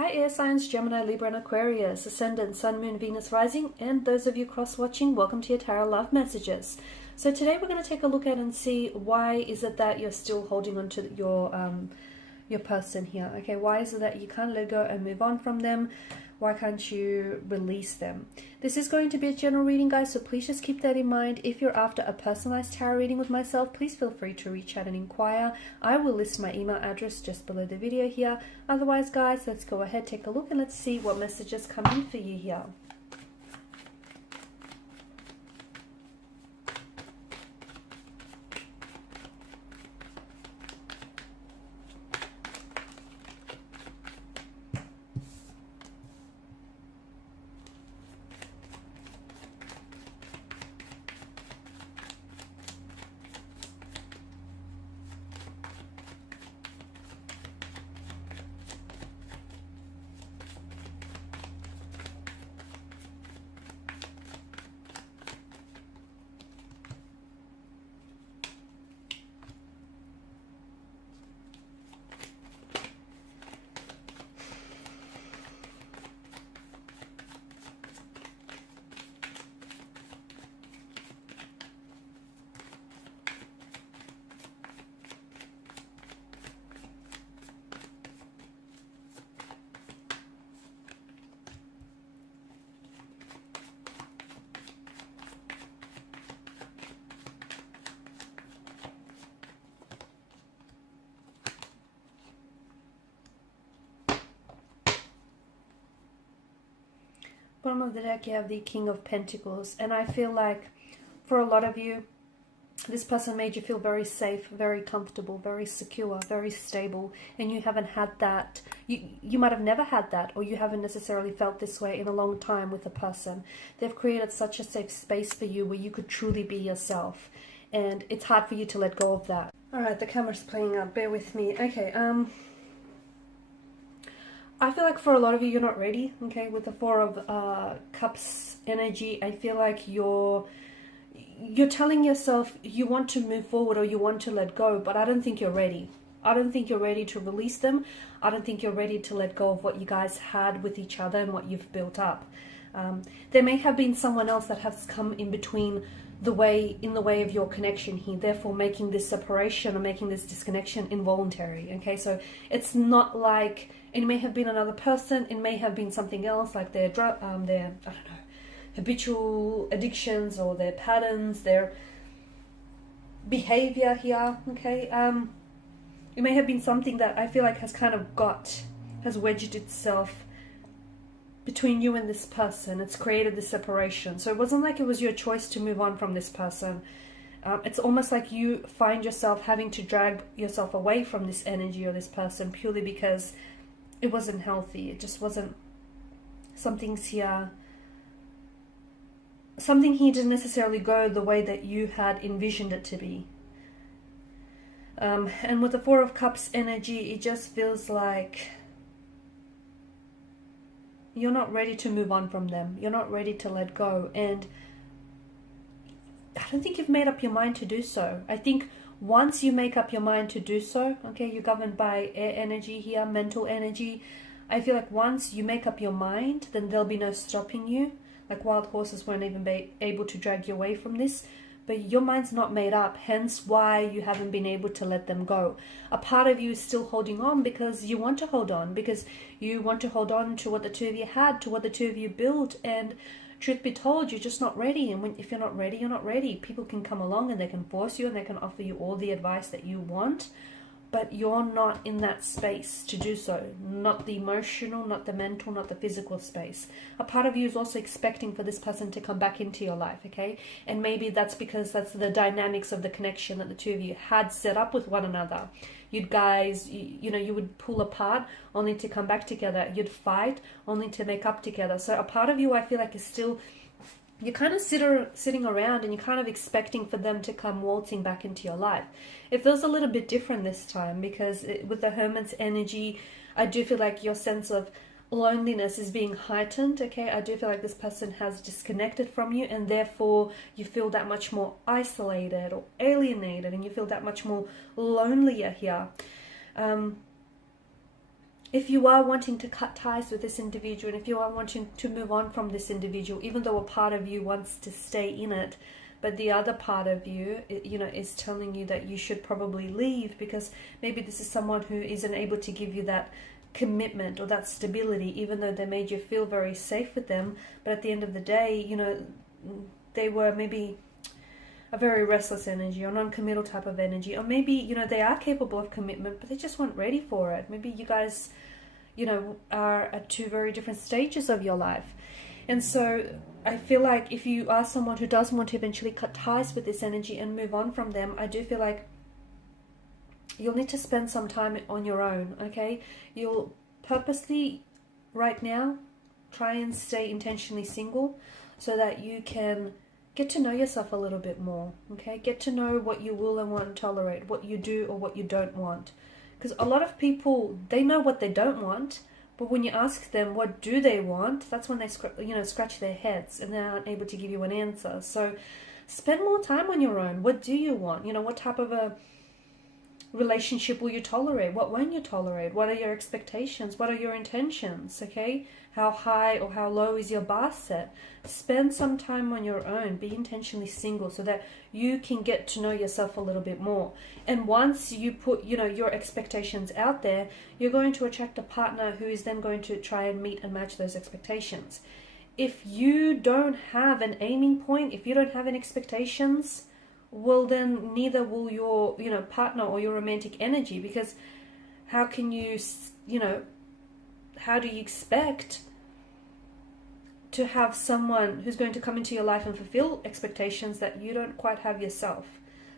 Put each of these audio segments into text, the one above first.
Hi air signs, Gemini, Libra and Aquarius, Ascendant, Sun, Moon, Venus, Rising, and those of you cross-watching, welcome to your Tarot Love Messages. So today we're going to take a look at and see why is it that you're still holding on to your person here. Okay, why is it that you can't let go and move on from them? Why can't you release them? This is going to be a general reading, guys, so please just keep that in mind. If you're after a personalized tarot reading with myself, please feel free to reach out and inquire. I will list my email address just below the video here. Otherwise, guys, let's go ahead, take a look, and let's see what messages come in for you here. Bottom of the deck, you have the King of Pentacles, and I feel like for a lot of you, this person made you feel very safe, very comfortable, very secure, very stable, and you haven't had that. You might have never had that, or you haven't necessarily felt this way in a long time with a person. They've created such a safe space for you where you could truly be yourself, and it's hard for you to let go of that. All right, the camera's playing up. Bear with me. Okay, I feel like for a lot of you, you're not ready, okay? With the Four of Cups energy, I feel like you're telling yourself you want to move forward or you want to let go, but I don't think you're ready. I don't think you're ready to release them. I don't think you're ready to let go of what you guys had with each other and what you've built up. There may have been someone else that has come in between in the way of your connection here, therefore making this separation or making this disconnection involuntary. Okay, so it's not like it may have been another person, it may have been something else, like their I don't know, habitual addictions or their patterns, their behavior here. Okay, it may have been something that I feel like has kind of has wedged itself between you and this person. It's created this separation. So it wasn't like it was your choice to move on from this person. It's almost like you find yourself having to drag yourself away from this energy or this person purely because it wasn't healthy. It just wasn't, something here didn't necessarily go the way that you had envisioned it to be. And with the Four of Cups energy, it just feels like you're not ready to move on from them. You're not ready to let go. And I don't think you've made up your mind to do so. I think once you make up your mind to do so, okay, you're governed by air energy here, mental energy. I feel like once you make up your mind, then there'll be no stopping you. Like wild horses won't even be able to drag you away from this. But your mind's not made up, hence why you haven't been able to let them go. A part of you is still holding on because you want to hold on, because you want to hold on to what the two of you had, to what the two of you built, and truth be told, you're just not ready. And if you're not ready, you're not ready. People can come along and they can force you and they can offer you all the advice that you want, but you're not in that space to do so. Not the emotional, not the mental, not the physical space. A part of you is also expecting for this person to come back into your life, okay? And maybe that's because that's the dynamics of the connection that the two of you had set up with one another. You'd guys, you would pull apart only to come back together. You'd fight only to make up together. So a part of you, I feel like, is still, you're kind of sitting around and you're kind of expecting for them to come waltzing back into your life. It feels a little bit different this time because with the Hermit's energy, I do feel like your sense of loneliness is being heightened. Okay, I do feel like this person has disconnected from you, and therefore you feel that much more isolated or alienated, and you feel that much more lonelier here. if you are wanting to cut ties with this individual, and if you are wanting to move on from this individual, even though a part of you wants to stay in it, but the other part of you, you know, is telling you that you should probably leave, because maybe this is someone who isn't able to give you that commitment or that stability, even though they made you feel very safe with them. But at the end of the day, you know, they were maybe a very restless energy or non-committal type of energy, or maybe, you know, they are capable of commitment, but they just weren't ready for it. Maybe you guys, you know, are at two very different stages of your life. And so I feel like if you are someone who does want to eventually cut ties with this energy and move on from them, I do feel like you'll need to spend some time on your own, okay? You'll purposely, right now, try and stay intentionally single so that you can get to know yourself a little bit more, okay? Get to know what you will and won't tolerate, what you do or what you don't want. Because a lot of people, they know what they don't want, but when you ask them what do they want, that's when they scratch their heads and they aren't able to give you an answer. So spend more time on your own. What do you want? You know, what type of a relationship will you tolerate? What won't you tolerate? What are your expectations? What are your intentions? Okay, how high or how low is your bar set? Spend some time on your own. Be intentionally single so that you can get to know yourself a little bit more. And once you put, you know, your expectations out there, you're going to attract a partner who is then going to try and meet and match those expectations. If you don't have an aiming point, if you don't have any expectations, well, then neither will your, you know, partner or your romantic energy, because how can you, you know, how do you expect to have someone who's going to come into your life and fulfill expectations that you don't quite have yourself?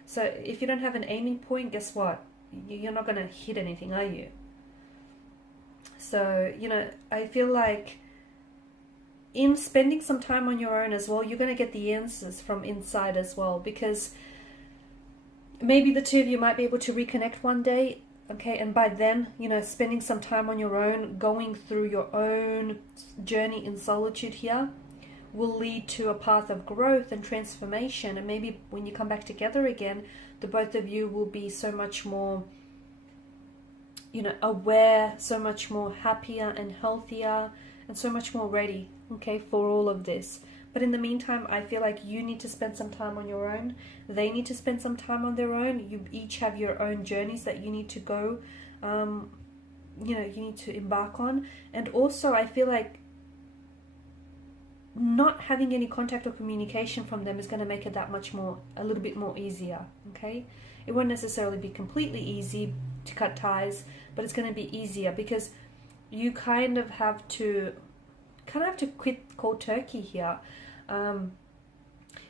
So if you don't have an aiming point, guess what? You're not going to hit anything, are you? So, you know, I feel like in spending some time on your own as well, you're going to get the answers from inside as well, because maybe the two of you might be able to reconnect one day, okay, and by then, you know, spending some time on your own, going through your own journey in solitude here, will lead to a path of growth and transformation. And maybe when you come back together again, the both of you will be so much more, you know, aware, so much more happier and healthier, and so much more ready, okay, for all of this. But in the meantime, I feel like you need to spend some time on your own. They need to spend some time on their own. You each have your own journeys that you need to go, you know, you need to embark on. And also, I feel like not having any contact or communication from them is going to make it that much more, a little bit more easier, okay? It won't necessarily be completely easy to cut ties, but it's going to be easier because you kind of have to quit cold turkey here,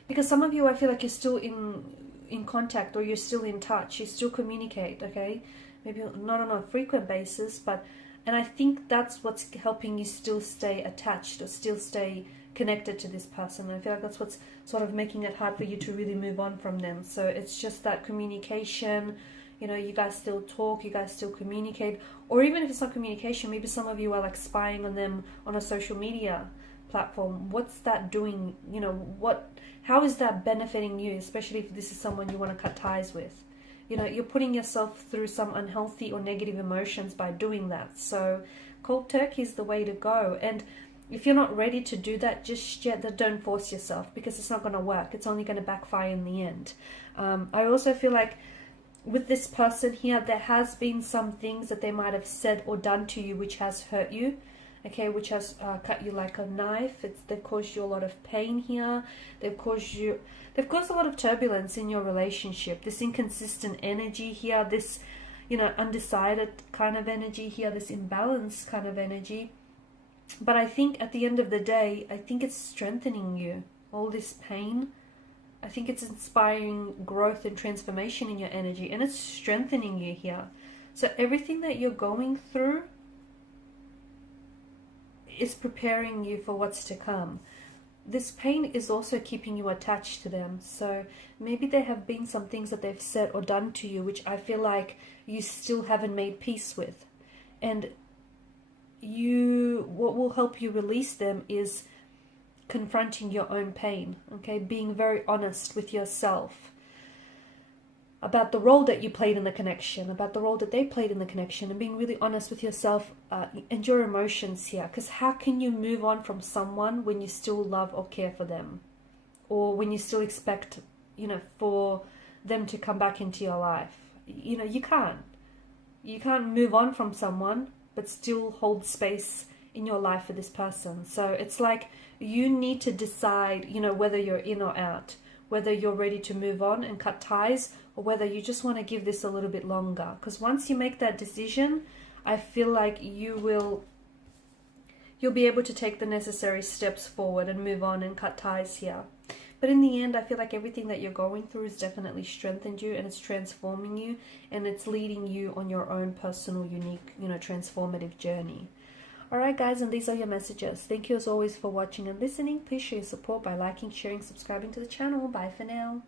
because some of you, I feel like you're still in contact, or you're still in touch, you still communicate, okay? Maybe not on a frequent basis, but, and I think that's what's helping you still stay attached or still stay connected to this person. I feel like that's what's sort of making it hard for you to really move on from them. So it's just that communication, you know, you guys still talk, you guys still communicate, or even if it's not communication, maybe some of you are like spying on them on a social media platform. What's that doing? You know, how is that benefiting you, especially if this is someone you want to cut ties with? You know, you're putting yourself through some unhealthy or negative emotions by doing that. So cold turkey is the way to go. And if you're not ready to do that just yet, then don't force yourself, because it's not going to work. It's only going to backfire in the end. I also feel like with this person here, there has been some things that they might have said or done to you which has hurt you, okay, which has cut you like a knife. They've caused you a lot of pain here. They've caused a lot of turbulence in your relationship. This inconsistent energy here, this, you know, undecided kind of energy here, this imbalanced kind of energy. But I think at the end of the day, I think it's strengthening you. All this pain, I think it's inspiring growth and transformation in your energy, and it's strengthening you here. So everything that you're going through is preparing you for what's to come. This pain is also keeping you attached to them. So maybe there have been some things that they've said or done to you which I feel like you still haven't made peace with. And what will help you release them is confronting your own pain, okay? Being very honest with yourself. about the role that you played in the connection, about the role that they played in the connection, and being really honest with yourself and your emotions here. Because how can you move on from someone when you still love or care for them? Or when you still expect, you know, for them to come back into your life? You know, you can't. You can't move on from someone but still hold space in your life for this person. So it's like you need to decide, you know, whether you're in or out, whether you're ready to move on and cut ties, or whether you just want to give this a little bit longer. Because once you make that decision, I feel like you'll be able to take the necessary steps forward and move on and cut ties here. But in the end, I feel like everything that you're going through has definitely strengthened you, and it's transforming you, and it's leading you on your own personal, unique, you know, transformative journey. Alright guys, and these are your messages. Thank you as always for watching and listening. Please show your support by liking, sharing, subscribing to the channel. Bye for now.